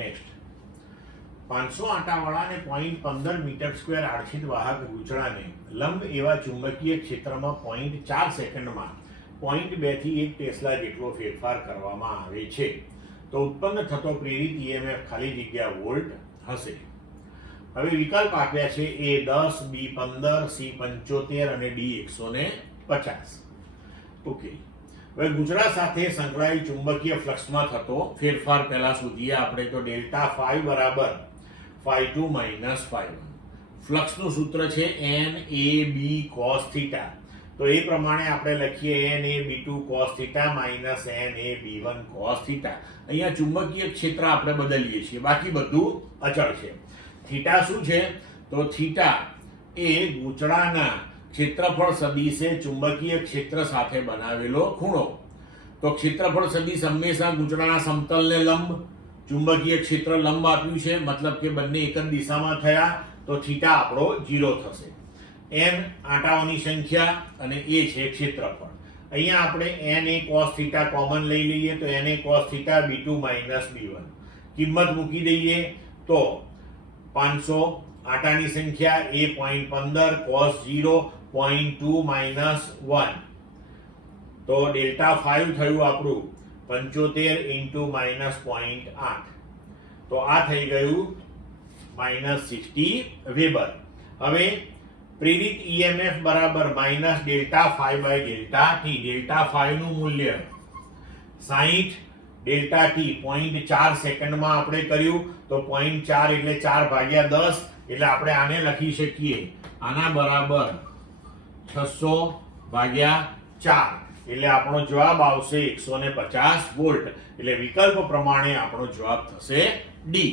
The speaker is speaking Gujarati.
નેક્સ્ટ 500 આંટાવાળા અને 0.15 મીટર સ્ક્વેર આરક્ષિત વાહક ગૂંચળાને લંબ એવા ચુંબકીય ક્ષેત્રમાં 0.4 સેકન્ડમાં 0.2 થી 1 ટેસ્લા જેટલો ફેરફાર કરવામાં આવે છે તો ઉત્પન્ન થતો પ્રેરિત EMF ખાલી જગ્યા વોલ્ટ હશે. હવે વિકલ્પ આપ્યા છે A 10, B 15, C 75 અને D 150. ઓકે, હવે ગૂંચળા સાથે સંકળાયેલ ચુંબકીય ફ્લક્સમાં થતો ફેરફાર પહેલા શોધીએ આપણે. તો ડેલ્ટા ફાઈ બરાબર φ2 માઇનસ φ1. ફ્લક્સનું સૂત્ર છે NAB cos θ. તો એ પ્રમાણે આપણે લખીએ NAB2 cos θ minus NAB1 cos θ. અહીંયા ચુંબકીય ક્ષેત્ર આપણે બદલીએ છીએ, બાકી બધું અચળ છે. થીટા શું છે? તો થીટા એ ગૂંચળાના ક્ષેત્રફળ સદિશે ચુંબકીય ક્ષેત્ર સાથે બનાવેલો ખૂણો. તો ક્ષેત્રફળ સદિશ હંમેશા ગૂંચળાના સમતલને લંબ, ચુંબકીય ક્ષેત્ર લંબ આપ્યું છે, મતલબ કે બંને એક જ દિશામાં થયા, તો થીટા આપણો 0 થશે. n આંટાઓની સંખ્યા અને a છે ક્ષેત્રફળ. અહીંયા આપણે na cos θ કોમન લઈ લઈએ તો na cos θ b2 minus b1 કિંમત મૂકી દઈએ તો 500 આંટાની સંખ્યા a 0.15 cos 0 0.2 માઇનસ 1 તો ડેલ્ટા 5 થયું આપણું 75 ઇન્ટુ માઇનસ 0.8 તો આ થઈ ગયું માઇનસ 60 વેબર. હવે પ્રેરિત EMF બરાબર minus delta 5 by delta T. Delta 5 નું મૂલ્ય 60, ડેલ્ટા ટી 0.4 સેકન્ડમાં આપણે કર્યું તો 0.4 એટલે 4 ભાગ્યા 10 એટલે આપણે આને લખી શકીએ આના બરાબર 600 ભાગ્યા 4 એટલે આપણો જવાબ આવશે 150 વોલ્ટ. એટલે વિકલ્પ પ્રમાણે આપણો જવાબ થશે ડી.